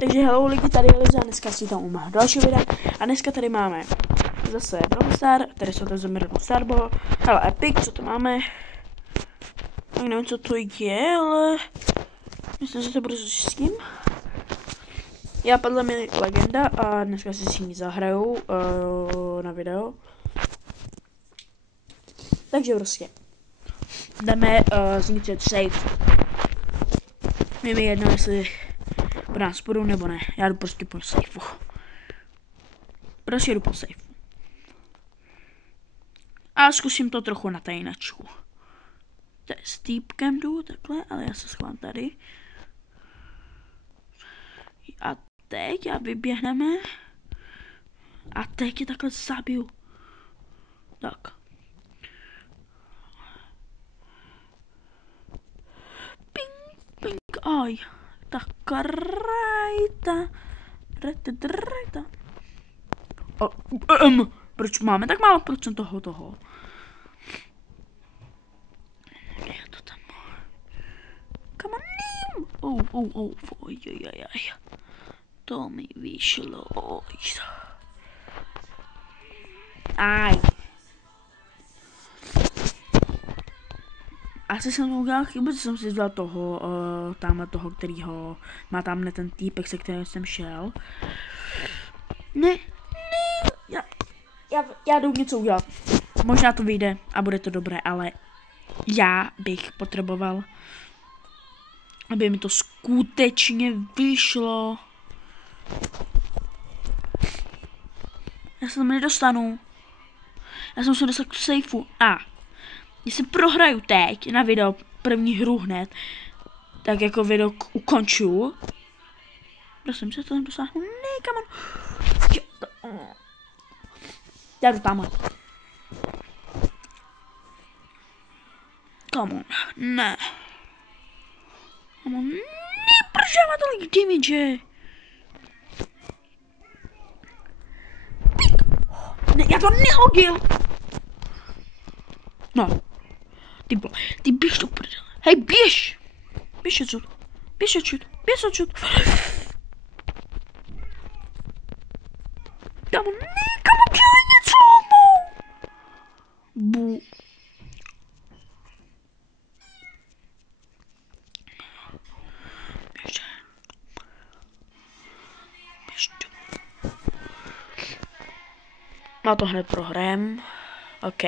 Takže hello lidi, tady je Liza, dneska si tam umám další videa a dneska tady máme zase Brawl Star, tady jsou to Brawl Star Ball, hele Epic, co to máme, tak nevím co to je, ale myslím, že to bude s tím. Já padla mi legenda a dneska si s ní zahraju na video. Takže prostě jdeme zničit safe. Je mi jedno, jestli po nás půjdu nebo ne. Já jdu prostě po safeu. Prostě jdu po safeu. A zkusím to trochu na tajnačku. S týpkem jdu takhle, ale já se schovám tady. A teď a vyběhneme. A teď je takhle zabiju. Tak. Ping, ping, aj. Tak krajta. Rajta. Proč máme tak málo procent toho? Je to tam. Come on. Ojojojoj. To mi vyšlo. Aj. Asi jsem udělal chybu, že jsem si vzal toho, tamhle toho, kterýho má tamhle ten týpek, se kterým jsem šel. Ne, já jdu něco udělat. Možná to vyjde a bude to dobré, ale já bych potřeboval, aby mi to skutečně vyšlo. Já se tam nedostanu. Já jsem se dostal k safeu a jestli prohraju teď na video první hru hned, tak jako video ukonču. Prosím se to tam dosáhnu. Ne, come on. Já jdu tamhle. Come on. Ne. Come on. Ne, proč já mám tolik damage? Ne, já to nehodil. No. Ty běž do prdele. Hej, běž. Běž odsud. Tam nikam dělej něco. Bu. Běž. No to hned prohrajem. OK.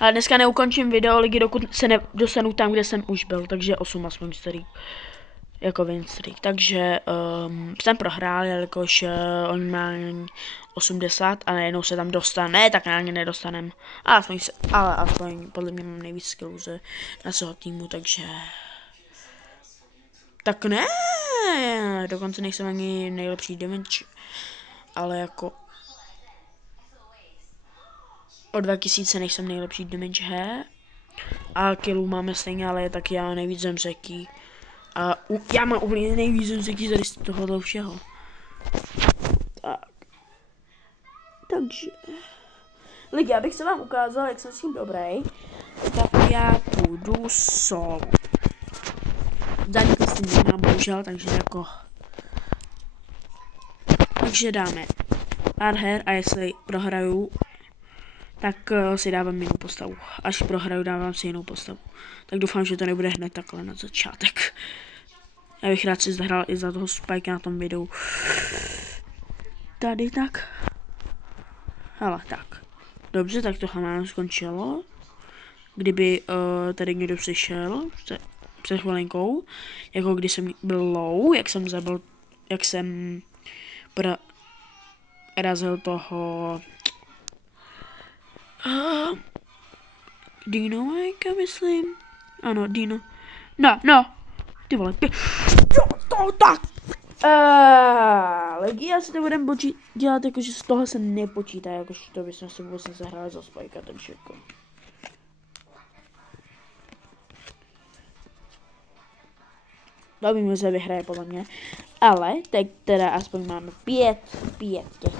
Ale dneska neukončím video ligy, dokud se nedostanu tam, kde jsem už byl, takže 8 aspoň starý. Jako win streak. Takže jsem prohrál, jelikož on má 80 a najednou se tam dostane, tak na ně nedostanem. Ale aspoň podle mě mám nejvíc skillů na svého týmu, takže... Tak ne, dokonce nejsem ani nejlepší damage, ale jako... O 2000 nejsem nejlepší damage a killů máme stejně, ale tak já nejvíc zemřeký. A já mám úplně nejvíc zemřeký tady z tohohle všeho. Tak. Takže. Lidi, abych se vám ukázal, jak jsem s tím dobrý, tak já půjdu solo. Zanikl s tím nemám, bohužel, takže jako... Takže dáme pár her a jestli prohraju, tak si dávám jinou postavu. Až prohraju, dávám si jinou postavu. Tak doufám, že to nebude hned takhle na začátek. Já bych rád si zahrál i za toho Spike na tom videu. Tady tak. Hele, tak. Dobře, tak tohle nám skončilo. Kdyby tady někdo přišel před chvilinkou, jako když jsem byl low, jak jsem razil toho Dino, myslím. Ano, Dino. No. Ty vole, to tak. Lidi, já si to budeme dělat, jakože z toho se nepočítá, jakože to bychom si vůbec nezahráli za Spikea, takže jako. Dobře, se vyhraje podle mě. Ale teď teda aspoň máme 5 těch.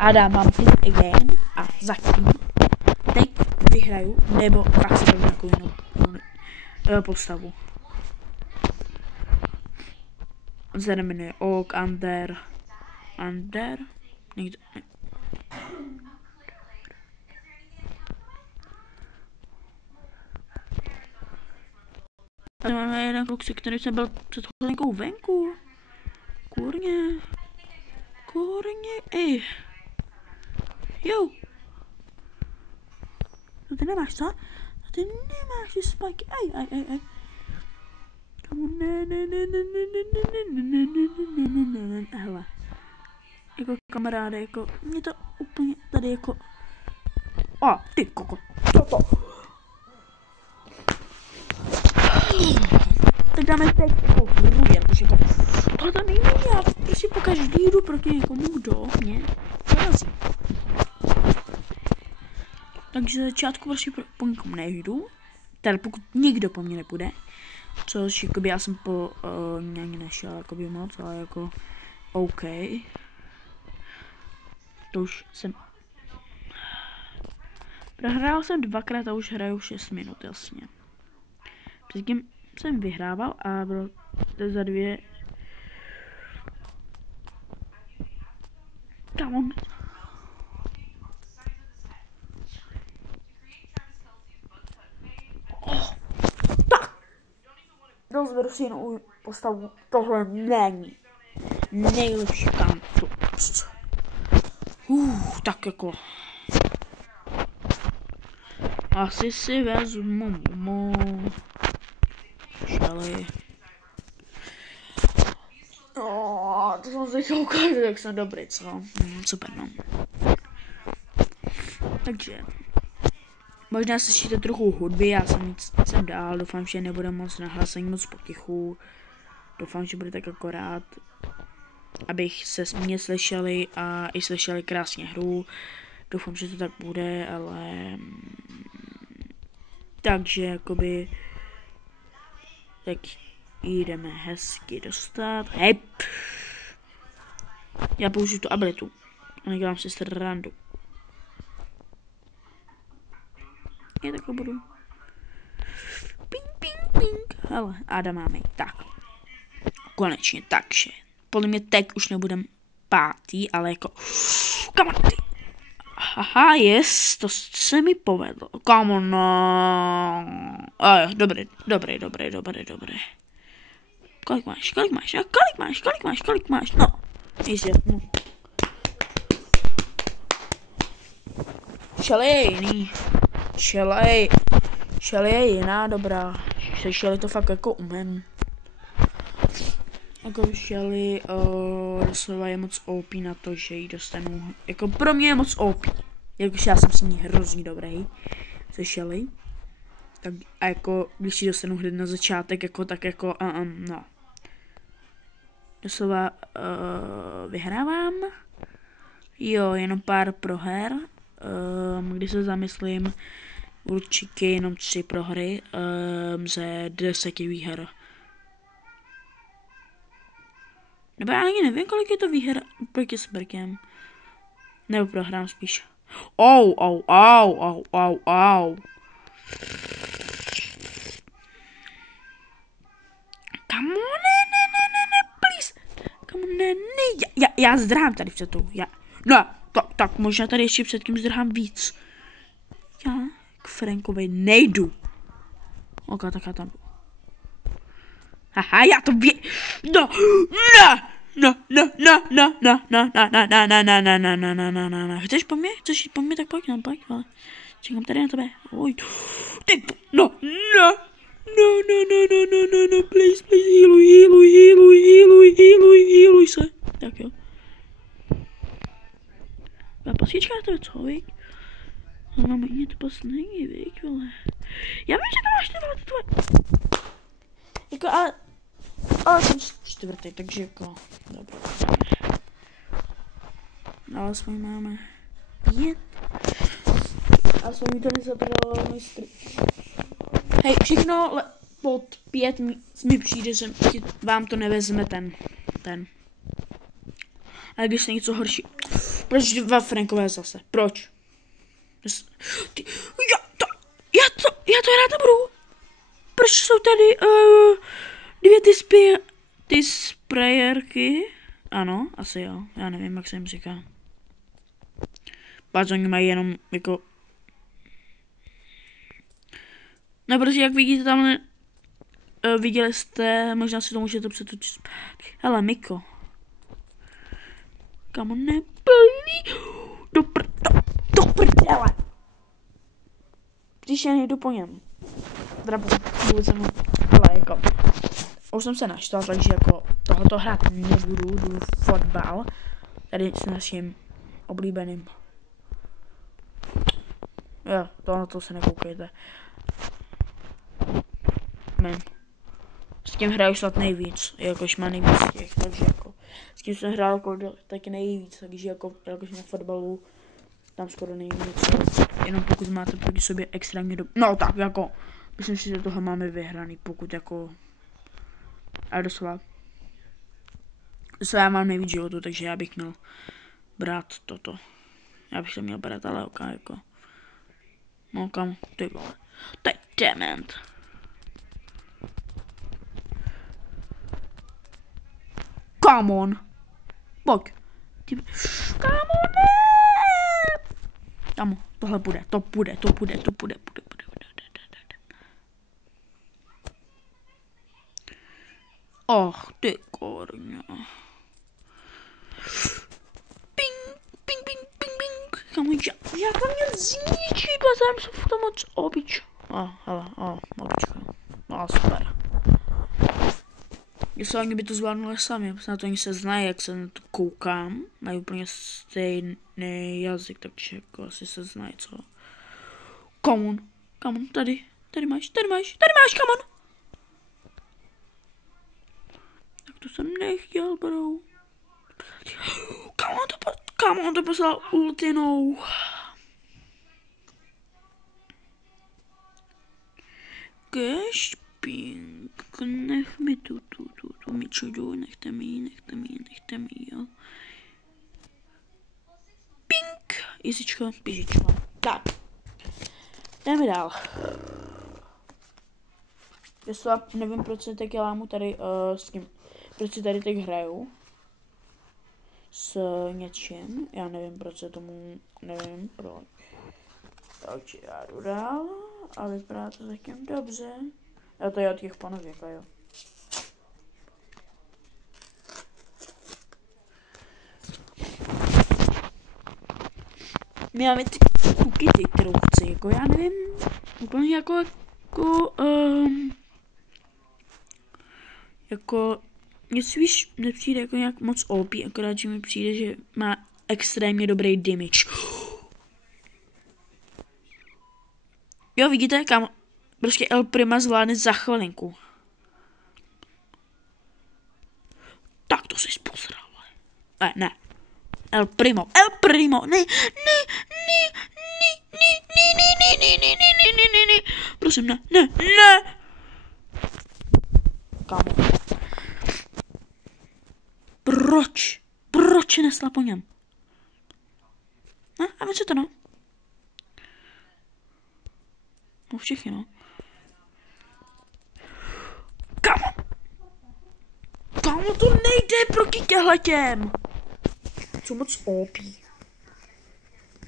A dávám hit again a za tím teď vyhraju, nebo tak si dám nějakou jinou postavu. se jmenuje Ok, Under? Někdo, ne. Tady máme jeden kluk, který jsem byl před chvilinkou venku. Kurně, ej. Jo. To ty nemáš, co? To ty nemáš, ty spajky, ej. Hele. Jako kamaráde, jako, mě to úplně tady jako... Ty koko, toto. Tak dáme teď jako průjer, protože jako... Tohle to nejde, já prostě po každý jdu proti někomu, kdo mě porazí. Takže za začátku prostě po někomu nejdu. Teda pokud nikdo po mně nepůjde. Což jakoby já jsem po ani nešel jakoby moc, ale jako OK. To už jsem... Prohrál jsem dvakrát a už hraju 6 minut, jasně. Předtím jsem vyhrával a bylo to za 2... Come on. Tak! Rozberu si jinou postavu. Tohle není nejlepší kantu. Tak jako... Asi si vezmu Shelly. To jsem se koukal, jak jsem dobrý, co? Super, no. Takže... Možná slyšíte trochu hudby, já jsem dál, doufám, že nebude moc nahlásení moc potichu. Doufám, že bude tak akorát, abych se mě slyšeli a i slyšeli krásně hru. Doufám, že to tak bude, ale... Takže jakoby... Tak jdeme hezky dostat. Hej! Já použiju tu abilitu. A nedělám si srandu. Já takhle budu. Ping. Hele, Ada máme. Tak. Konečně, takže. Podle mě teď už nebudem 5. ale jako... Come on, ty. Haha, yes, to se mi povedlo. Come on. Dobrý. Kolik máš? No. Easy, no. Shelly je jiná, dobrá. Se Shelly to fakt jako umím. Jako Shelly doslova je moc OP na to, že ji dostanu. Jako pro mě je moc OP. Jakože já jsem s ní hrozně dobrý. Se Shelly. Tak a jako když ji dostanu hned na začátek, jako tak jako no. Doslova vyhrávám. Jo, jenom pár proher. Když se zamyslím, určitě jenom 3 prohry ze 10 výher. Nebo já ani nevím, kolik je to výher proti Sbrkem. Nebo prohrám spíš. Au. Come on, ne, please. Come on, ne. Já zdrhám tady před tou. No, tak možná tady ještě předtím zdrhám víc. Já k Frankovi nejdu. Ok, tak já tam. Haha, já to No. Chceš po mně, tak pojď, ale čekám tady na tebe. Oj, ty, no, please, healuj se. Tak jo. A posíčka na tebe, co, vík? No, máme mě to pas není, vík, vole. Já vím, že to máš tyhle tvoje. Jako, ale jsem 4, takže jako, dobrý. Ale aspoň máme 5. A aspoň mi to nezabralo mistr. Hej, všechno pod 5 mi přijde, že vám to nevezme ten. Ale když je něco horší. Proč 2 Frankové zase? Proč? Já to hrát nebudu. Proč jsou tady 2 tyspy ty sprayerky, ano, asi jo, já nevím, jak se jim říká. Pak oni mají jenom jako... No, protože jak vidíte tamhle, viděli jste, možná si to můžete přetočit zpátky. Hele, Miko. Kam on neplní? Do prdele. Když já nejdu po něm. Teda vůbec jsem, ale jako... Už jsem se naštval, takže jako tohoto hrát nebudu, jdu fotbal. Tady s naším oblíbeným. Jo, to se nekoukejte. S tím hraju snad nejvíc, jakož má nejvíc těch, takže jako s tím jsem hrál jako taky nejvíc, takže jako jakož na fotbalu tam skoro není nic, jenom pokud máte proti sobě extrémně no tak jako, myslím si, že toho máme vyhraný, pokud jako, a doslova já mám nejvíc životu, takže já bych měl brát toto, já bych se měl brát, ale ok, jako, no kam, ty vole, to je dement. Come on. Pojď. Come on. Kamo, tohle bude, to půjde. Och, ty korňa. Ping. Kamo, já to měl zničit, a jsem se to moc obyč. Hele, obyčka. No, super. Jestli oni by to zvládnuli sami, na to oni se znají, jak se na to koukám, mají úplně stejný jazyk, takže jako asi se znají, co? Come on, tady máš, come on! Tak to jsem nechtěl, bro. Come on, to poslal ultinou. Cash ping, nech mi tu mičudu, nechte mi, jo. Ping, jizičko, běžičko. Tak, jdeme dál. Já nevím, proč se tak lámu tady s tím, proč si tady teď hraju. S něčím, já nevím, proč se tomu, nevím, proč. Takže já jdu dál, ale vypadá to zatím dobře. A to je od těch panověka, jo. My máme ty kukity, kterou chci, jako já nevím, úplně jako nic víš, nepřijde jako nějak moc OP, akorát, že mi přijde, že má extrémně dobrý damage. Jo, vidíte, kam prostě El Prima zvládne za chvilinku. Tak to jsi posral. Ne. El Primo, ne. Prosím, ne. Kámo. Proč nesla po něm? No, a co to, no? No všichni, no. Kámo, to nejde proti těhletěm. Jsou moc OP.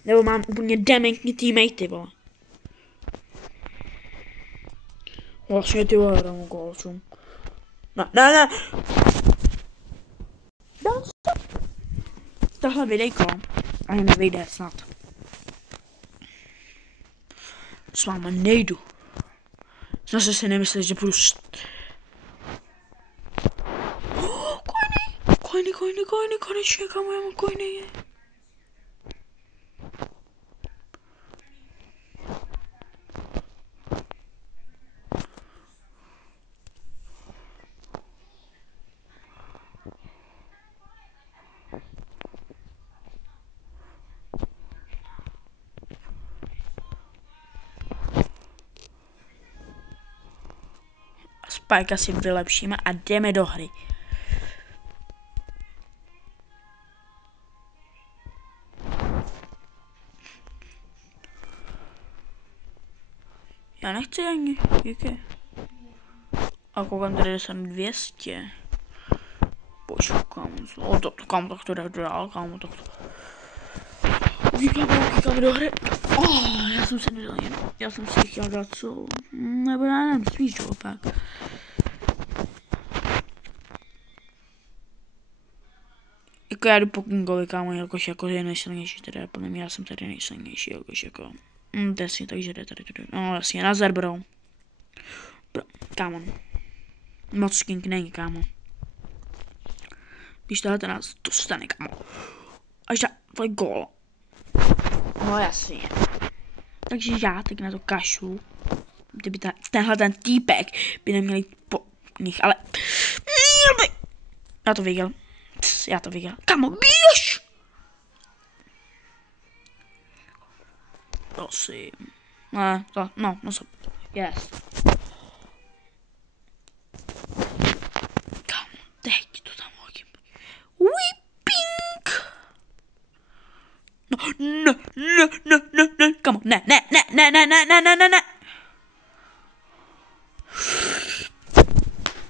Nebo mám úplně dementní teammatey, vole. Vlastně ty vole, hrám golčům. Ne. Tohle videjko ani nevyjde snad. S váma nejdu. Zase si nemyslíš, že budu Kojny, konečně, kamo, já mám kojny. Spajka si vylepšíme a jdeme do hry. Já nechci ani, jaké. A koukám, tady jsem 200. Kam tak to jde dál, kámo, tak to. Utíkáme do hry. Já jsem se nedal jenom. Já jsem si chtěl dát co. Nebo já nevím, spíš jo, fakt. Jako já jdu po Kingovi, kámo, jakož jako je nejsilnější, teda podle mě já jsem tady nejsilnější, jakož jako. Jasně, takže jde tady. No jasně, nazar, bro. Kámo. Moc King není, kámo. Když tohle to nás dostane, kámo. Až za tvoj gól. No jasně. Takže já tak na to kašlu. Kdyby tenhle ten týpek by neměl jít po nich, ale... Já to viděl. Kamo, běž! Prosím. No, yes. Kamo, teď to tam hodím. Whipping! No, kamo, ne.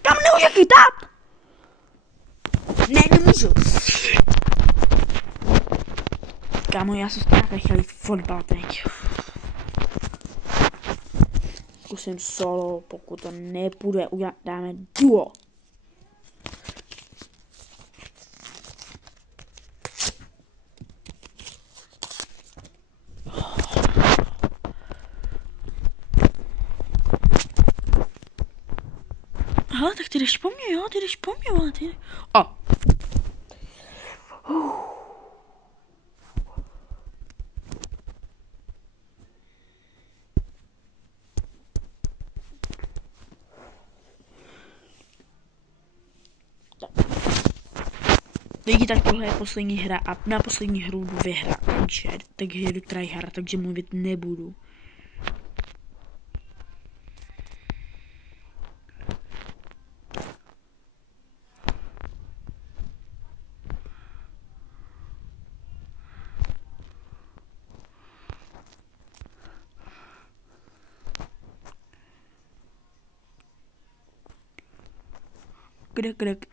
Tam nemůže chytat! Ne, nemůžu. Kámo, já se stále chtěl jít fotbal teď. Zkusím solo, pokud to nepůjde, dáme duo. Hele, tak ty jdeš po mně, jo? Ale ty... Lidi, tak tohle je poslední hra a na poslední hru jdu vyhrát, takže jdu tryhard, takže mluvit nebudu.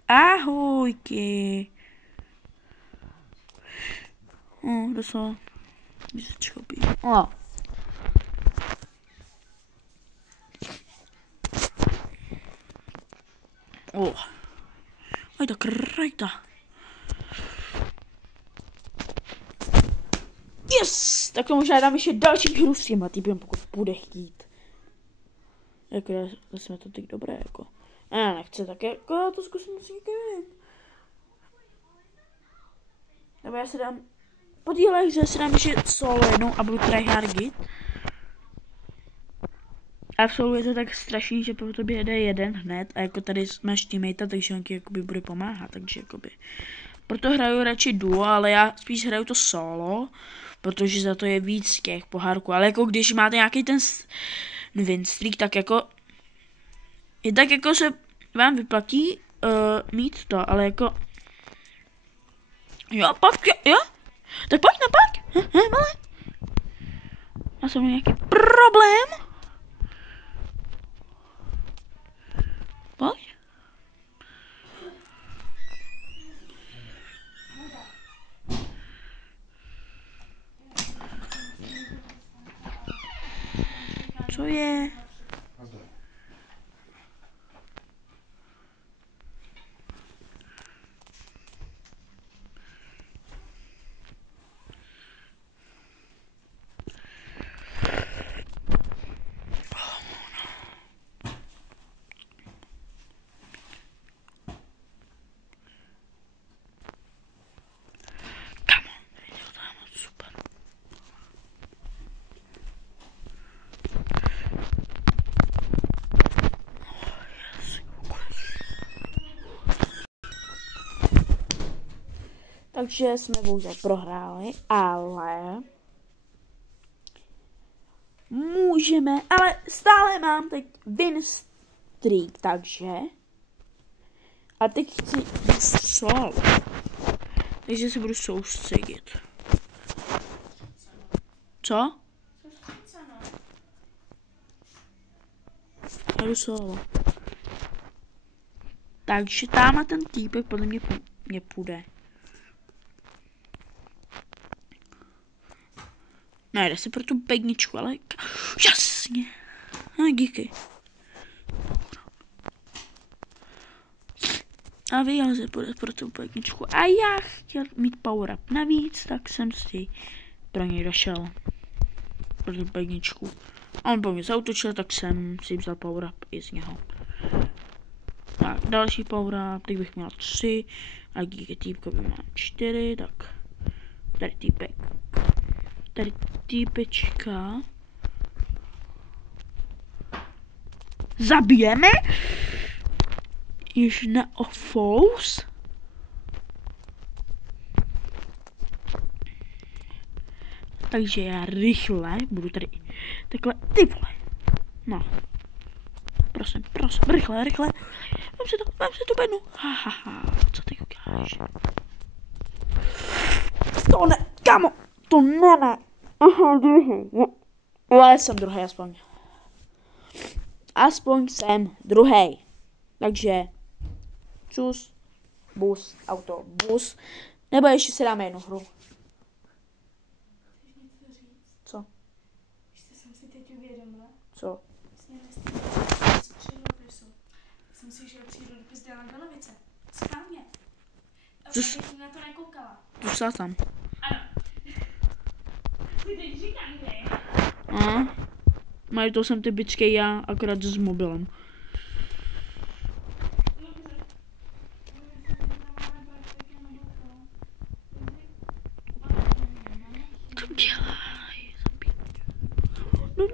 Ahojky. Docela. Vysočkopí. Aj tak rajta. Yes! Tak to možná dám ještě další hru s těma typem, pokud bude chtít. Jako jsme to teď dobré, jako. Nechce, tak jako já to zkusím s někým. Nebo já si dám... Podílej, že si dám ještě solo jednou a budu tryhardit. A v solo je to tak strašný, že po tobě jede jeden hned a jako tady máš teammate, takže on ti jakoby bude pomáhat, takže jakoby. Proto hraju radši duo, ale já spíš hraju to solo, protože za to je víc těch pohárků, ale jako když máte nějaký ten win streak, tak jako... I tak jako se vám vyplatí mít to, ale jako... Jo, jo? Tak pojď. Vole. Já jsem nějaký problém. Pojď. Co je? Takže jsme bohužel prohráli, ale ale stále mám teď win streak, takže a teď chci solo, takže se budu soustředit. Co? Já jdu solo. Takže tam ten týpek podle mě Mně půjde. Nejde se pro tu pegničku, ale jasně. No, díky. A vyjel se pro tu pegničku. A já chtěl mít power up navíc, tak jsem si pro něj došel. Pro tu pegničku. A on po mě zautočil, tak jsem si vzal power up i z něho. Tak, další power up, teď bych měl 3. A díky týpkovi mám 4, tak tady týpek. Tady týpečka. Zabijeme? Již na ofous. Takže já rychle budu tady takhle, ty vole. No. Prosím, rychle. Vem si tu bednu. Hahaha, co ty uděláš? To ne, kamo, to ne. Aha, druhý. Já jsem druhý aspoň. Aspoň jsem druhý. Takže čus, bus, autobus. Nebo ještě si dáme jednu hru. Co? Ještě jsem si teď uvědomila. Co? Jsem si, že přírodopis dala do lavice. Správně. A Což? teď na to nekoukala. Zůstal tam. Ano. Ty teď říkám, kde je. Mají to jsem typický já, akorát s mobilem. Co dělaj? No.